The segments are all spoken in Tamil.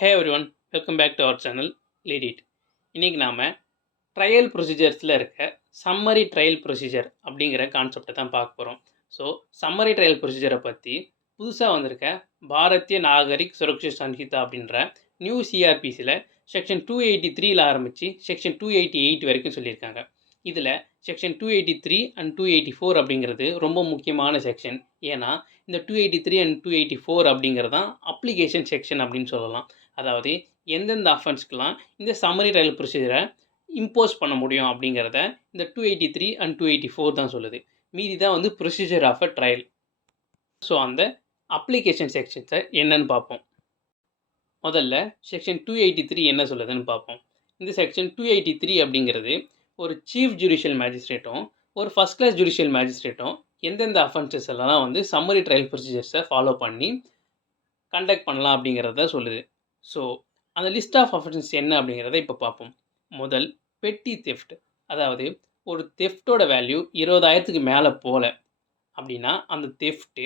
Hey everyone, welcome back to our channel lead it. இன்றைக்கி நாம் ட்ரையல் ப்ரொசீஜர்ஸில் இருக்க சம்மரி ட்ரையல் ப்ரொசீஜர் அப்படிங்கிற கான்செப்டை தான் பார்க்க போகிறோம். ஸோ சம்மரி ட்ரையல் ப்ரொசீஜரை பற்றி புதுசாக வந்திருக்க பாரதிய நாகரிக் சுரக்ஷா சன்ஹிதா அப்படின்ற நியூ சிஆர்பிசியில் செக்ஷன் 283 ஆரம்பித்து செக்ஷன் 288 வரைக்கும் சொல்லியிருக்காங்க. இதில் செக்ஷன் 283 அண்ட் 284 அப்படிங்கிறது ரொம்ப முக்கியமான செக்ஷன். ஏன்னா இந்த 283 அண்ட் 284 அப்படிங்கிறது தான் அப்ளிகேஷன் செக்ஷன் அப்படின்னு சொல்லலாம். அதாவது எந்தெந்த அஃபென்ஸ்க்கெலாம் இந்த சம்மரி ட்ரையல் ப்ரொசீஜரை இம்போஸ் பண்ண முடியும் அப்படிங்கிறத இந்த 283 அண்ட் 284 தான் சொல்லுது. மீதி தான் வந்து procedure of a trial. So அந்த அப்ளிகேஷன் செக்ஷன்ஸை என்னன்னு பார்ப்போம். முதல்ல செக்ஷன் 283 என்ன சொல்லுதுன்னு பார்ப்போம். இந்த செக்ஷன் 283 அப்படிங்கிறது ஒரு சீஃப் ஜுடிஷியல் மேஜிஸ்ட்ரேட்டும் ஒரு ஃபஸ்ட் கிளாஸ் ஜுடிஷியல் மேஜிஸ்ட்ரேட்டும் எந்தெந்த அஃபென்சஸ் எல்லாம் வந்து சம்மரி ட்ரையல் ப்ரொசீஜர்ஸை ஃபாலோ பண்ணி கண்டக்ட் பண்ணலாம் அப்படிங்கிறத சொல்லுது. ஸோ அந்த லிஸ்ட் ஆஃப் அஃபென்சஸ் என்ன அப்படிங்கிறத இப்போ பார்ப்போம். முதல் பெட்டி தெஃப்ட், அதாவது ஒரு தெஃப்டோட வேல்யூ 20,000க்கு மேலே போகல அப்படின்னா அந்த தெஃப்ட்டு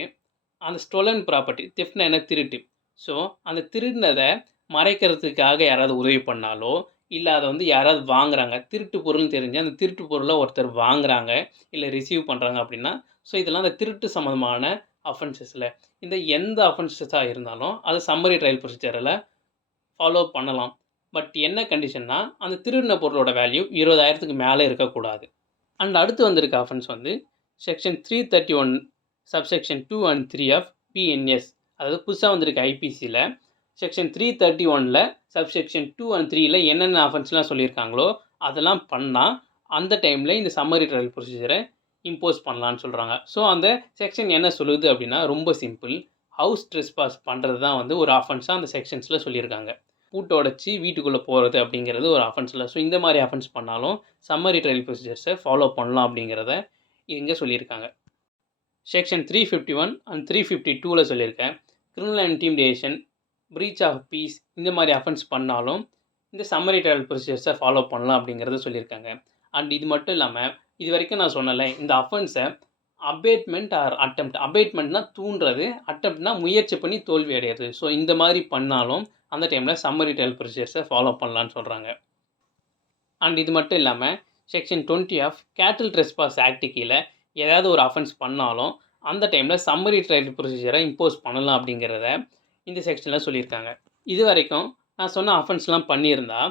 அந்த ஸ்டோலன் ப்ராப்பர்ட்டி, தெஃப்ட்னா என்ன, திருட்டு. ஸோ அந்த திருடினதை மறைக்கிறதுக்காக யாராவது உதவி பண்ணாலோ இல்லை அதை வந்து யாராவது வாங்குறாங்க, திருட்டு பொருள்னு தெரிஞ்சு அந்த திருட்டு பொருளை ஒருத்தர் வாங்குறாங்க இல்லை ரிசீவ் பண்ணுறாங்க அப்படின்னா, ஸோ இதெல்லாம் அந்த திருட்டு சம்மந்தமான அஃபென்சஸில் இந்த எந்த அஃபென்சஸாக இருந்தாலும் அது சம்மரி ட்ரையல் ப்ரொசீஜரில் ஃபாலோ பண்ணலாம். பட் என்ன கண்டிஷன்னா அந்த திருடின பொருளோட வேல்யூ 20,000க்கு மேலே இருக்கக்கூடாது. அண்ட் அடுத்து வந்திருக்க அஃபென்ஸ் வந்து section 331 subsection 2 and 3 of BNS, அதாவது புதுசாக வந்திருக்க ஐபிசியில் செக்ஷன் 331 சப்செக்ஷன் 2 அண்ட் 3 என்னென்ன அஃபென்ஸ்லாம் சொல்லியிருக்காங்களோ அதெல்லாம் பண்ணால் அந்த டைமில் இந்த சம்மரி ட்ரையல் ப்ரொசீஜரை இம்போஸ் பண்ணலான்னு சொல்கிறாங்க. ஸோ அந்த செக்ஷன் என்ன சொல்லுது அப்படின்னா ரொம்ப சிம்பிள். ஹவுஸ் ட்ரெஸ்பாஸ் பண்ணுறது தான் வந்து ஒரு அஃபென்ஸாக அந்த செக்ஷன்ஸில் சொல்லியிருக்காங்க. பூட்டை உடச்சி வீட்டுக்குள்ளே போகிறது அப்படிங்கிறது ஒரு அஃபென்ஸில். ஸோ இந்த மாதிரி அஃபென்ஸ் பண்ணாலும் சம்மரி ட்ரையல் ப்ரொசீஜர்ஸை ஃபாலோ பண்ணலாம் அப்படிங்கிறத இங்கே சொல்லியிருக்காங்க. செக்ஷன் 351 அண்ட் 352 சொல்லியிருக்கேன். Criminal intimidation, breach of peace இந்த மாதிரி அஃபென்ஸ் பண்ணாலும் இந்த சம்மரி ட்ரையல் ப்ரொசீஜர்ஸை ஃபாலோ பண்ணலாம் அப்படிங்கிறத சொல்லியிருக்காங்க. அண்ட் இது மட்டும் இல்லாமல் இது வரைக்கும் நான் சொன்னல இந்த அஃபென்ஸை அபேட்மெண்ட் ஆர் அட்டெம்ப்ட், அபேட்மெண்ட்னா தூண்டுறது, அட்டெம்ப்ட்னா முயற்சி பண்ணி தோல்வி அடையிறது. ஸோ இந்த மாதிரி பண்ணாலும் அந்த டைமில் சம்மரி ட்ரையல் ப்ரொசீஜர்ஸை ஃபாலோ பண்ணலான்னு சொல்கிறாங்க. அண்ட் இது மட்டும் இல்லாமல் section 20 of cattle trespass act கீழே ஏதாவது ஒரு அஃபென்ஸ் பண்ணாலும் அந்த டைமில் சம்மரி ட்ரையல் ப்ரொசீஜரை இம்போஸ் பண்ணலாம் அப்படிங்கிறத இந்த செக்ஷனில் சொல்லியிருக்காங்க. இது வரைக்கும் நான் சொன்ன அஃபென்ஸ்லாம் பண்ணியிருந்தா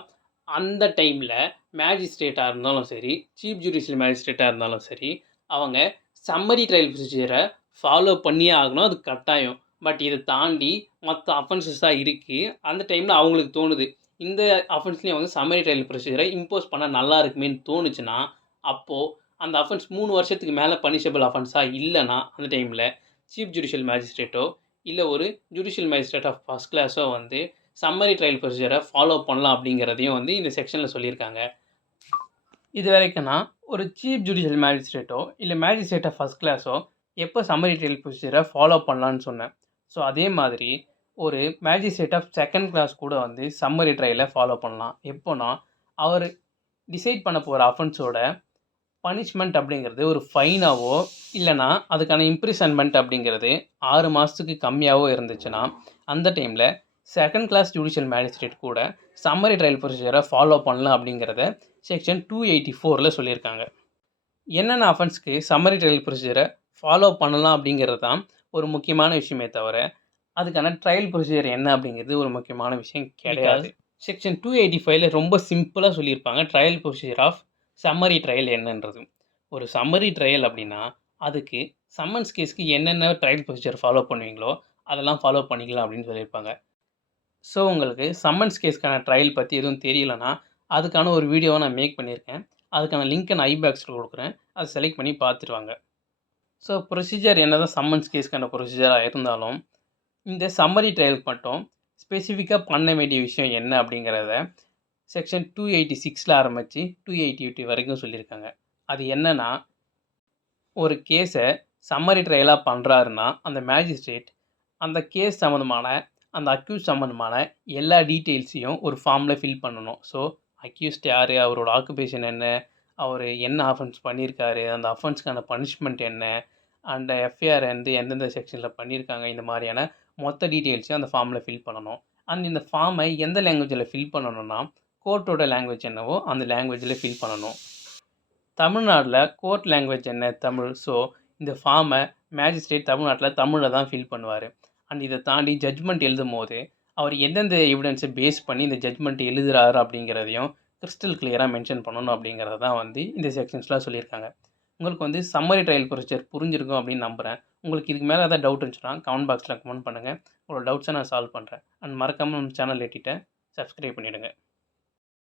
அந்த டைமில் மேஜிஸ்ட்ரேட்டாக இருந்தாலும் சரி, சீஃப் ஜுடிஷியல் மேஜிஸ்ட்ரேட்டாக இருந்தாலும் சரி, அவங்க சம்மரி ட்ரையல் ப்ரொசீஜரை ஃபாலோ பண்ணியே ஆகணும், அது கட்டாயம். பட் இதை தாண்டி மற்ற அஃபென்சஸாக இருக்குது, அந்த டைமில் அவங்களுக்கு தோணுது இந்த அஃபென்ஸ்லேயும் வந்து சம்மரி ட்ரையல் ப்ரொசீஜரை இம்போஸ் பண்ணால் நல்லா இருக்குமேன்னு தோணுச்சுன்னா அப்போது அந்த அஃபென்ஸ் 3 வருஷத்துக்கு மேலே பனிஷபிள் அஃபென்ஸாக இல்லைனா அந்த டைமில் சீஃப் ஜுடிஷியல் மேஜிஸ்ட்ரேட்டோ இல்லை ஒரு ஜுடிஷியல் மேஜிஸ்ட்ரேட் ஆஃப் ஃபஸ்ட் கிளாஸோ வந்து சம்மரி ட்ரையல் ப்ரொசீஜரை ஃபாலோ பண்ணலாம் அப்படிங்கிறதையும் வந்து இந்த செக்ஷனில் சொல்லியிருக்காங்க. இது வரைக்கும்னா ஒரு சீஃப் ஜுடிஷியல் மேஜிஸ்ட்ரேட்டோ இல்லை மேஜிஸ்ட்ரேட் ஆஃப் ஃபஸ்ட் கிளாஸோ எப்போ சம்மரி ட்ரையல் ப்ரொசீஜரை ஃபாலோ பண்ணலான்னு சொன்னேன். ஸோ அதே மாதிரி ஒரு மேஜிஸ்ட்ரேட் ஆஃப் செகண்ட் கிளாஸ் கூட வந்து சம்மரி ட்ரையலை ஃபாலோ பண்ணலாம். எப்போனா அவர் டிசைட் பண்ண போகிற அஃபென்ஸோட பனிஷ்மெண்ட் அப்படிங்கிறது ஒரு ஃபைனாவோ இல்லைனா அதுக்கான இம்ப்ரிசன்மெண்ட் அப்படிங்கிறது 6 மாதத்துக்கு கம்மியாகவோ இருந்துச்சுன்னா அந்த டைமில் செகண்ட் கிளாஸ் ஜுடிஷியல் மேஜிஸ்ட்ரேட் கூட சம்மரி ட்ரையல் ப்ரொசீஜரை ஃபாலோ பண்ணலாம் அப்படிங்கிறத செக்ஷன் 284 சொல்லியிருக்காங்க. என்னென்ன அஃபென்ஸ்க்கு சம்மரி ட்ரையல் ப்ரொசீஜரை ஃபாலோ பண்ணலாம் அப்படிங்கிறது தான் ஒரு முக்கியமான விஷயமே தவிர அதுக்கான ட்ரையல் ப்ரொசீஜர் என்ன அப்படிங்கிறது ஒரு முக்கியமான விஷயம் கிடையாது. செக்ஷன் 285 ரொம்ப சிம்பிளாக சொல்லியிருப்பாங்க trial procedure of summary trial என்னன்றது. ஒரு சம்மரி ட்ரையல் அப்படின்னா அதுக்கு சம்மன்ஸ் கேஸ்க்கு என்னென்ன ட்ரையல் ப்ரொசீஜர் ஃபாலோ பண்ணுவீங்களோ அதெல்லாம் ஃபாலோ பண்ணிக்கலாம் அப்படின்னு சொல்லியிருப்பாங்க. ஸோ உங்களுக்கு சம்மன்ஸ் கேஸ்க்கான ட்ரையல் பற்றி எதுவும் தெரியலனா அதுக்கான ஒரு வீடியோவை நான் மேக் பண்ணியிருக்கேன். அதுக்கான லிங்க்கை நான் ஐபாக்ஸில் கொடுக்குறேன், அதை செலக்ட் பண்ணி பார்த்துருவாங்க. ஸோ ப்ரொசீஜர் என்ன தான் சம்மன்ஸ் கேஸ்க்கான ப்ரொசீஜராக இருந்தாலும் இந்த சம்மரி ட்ரையலுக்கு மட்டும் ஸ்பெசிஃபிக்காக பண்ண வேண்டிய விஷயம் என்ன அப்படிங்கிறத செக்ஷன் 286 ஆரம்பித்து 288 வரைக்கும் சொல்லியிருக்காங்க. அது என்னென்னா ஒரு கேஸை சம்மரி ட்ரையலாக பண்ணுறாருன்னா அந்த மேஜிஸ்ட்ரேட் அந்த கேஸ் சம்மந்தமான அந்த அக்யூஸ் சம்மந்தமான எல்லா டீட்டெயில்ஸையும் ஒரு ஃபார்மில் ஃபில் பண்ணணும். ஸோ அக்யூஸ்ட் யார், அவரோட ஆக்குபேஷன் என்ன, அவர் என்ன அஃபென்ஸ் பண்ணியிருக்காரு, அந்த அஃபென்ஸ்க்கான பனிஷ்மெண்ட் என்ன, அந்த எஃப்ஐஆர் வந்து எந்தெந்த செக்ஷனில் பண்ணியிருக்காங்க, இந்த மாதிரியான மொத்த டீட்டெயில்ஸையும் அந்த ஃபார்மில் ஃபில் பண்ணணும். அண்ட் இந்த ஃபார்மை எந்த லாங்குவேஜில் ஃபில் பண்ணணும்னா, கோர்ட்டோட லாங்குவேஜ் என்னவோ அந்த லாங்குவேஜில் ஃபில் பண்ணணும். தமிழ்நாட்டில் கோர்ட் லாங்குவேஜ் என்ன? தமிழ். ஸோ இந்த ஃபார்மை மேஜிஸ்ட்ரேட் தமிழ்நாட்டில் தமிழில் தான் ஃபில் பண்ணுவார். அண்ட் இதை தாண்டி ஜட்ஜ்மெண்ட் எழுதும்போது அவர் எந்தெந்த எவிடன்ஸை பேஸ் பண்ணி இந்த ஜட்ஜ்மெண்ட் எழுதுறாரு அப்படிங்கிறதையும் கிறிஸ்டல் கிளியராக மென்ஷன் பண்ணணும் அப்படிங்கிறது தான் வந்து இந்த செக்ஷன்ஸ்லாம் சொல்லியிருக்காங்க. உங்களுக்கு வந்து சம்மரி ட்ரையல் ப்ரொசீஜர் புரிஞ்சிருக்கும் அப்படின்னு நம்புகிறேன். உங்களுக்கு இதுக்கு மேலே ஏதாவது டவுட் இருந்துச்சுன்னா கமெண்ட் பாக்ஸில் கமெண்ட் பண்ணுங்கள். உங்களோட டவுட்ஸை நான் சால்வ் பண்ணுறேன். அண்ட் மறக்காமல் நம்ம சேனல் எட்டிட்ட சப்ஸ்கிரைப் பண்ணிவிடுங்க.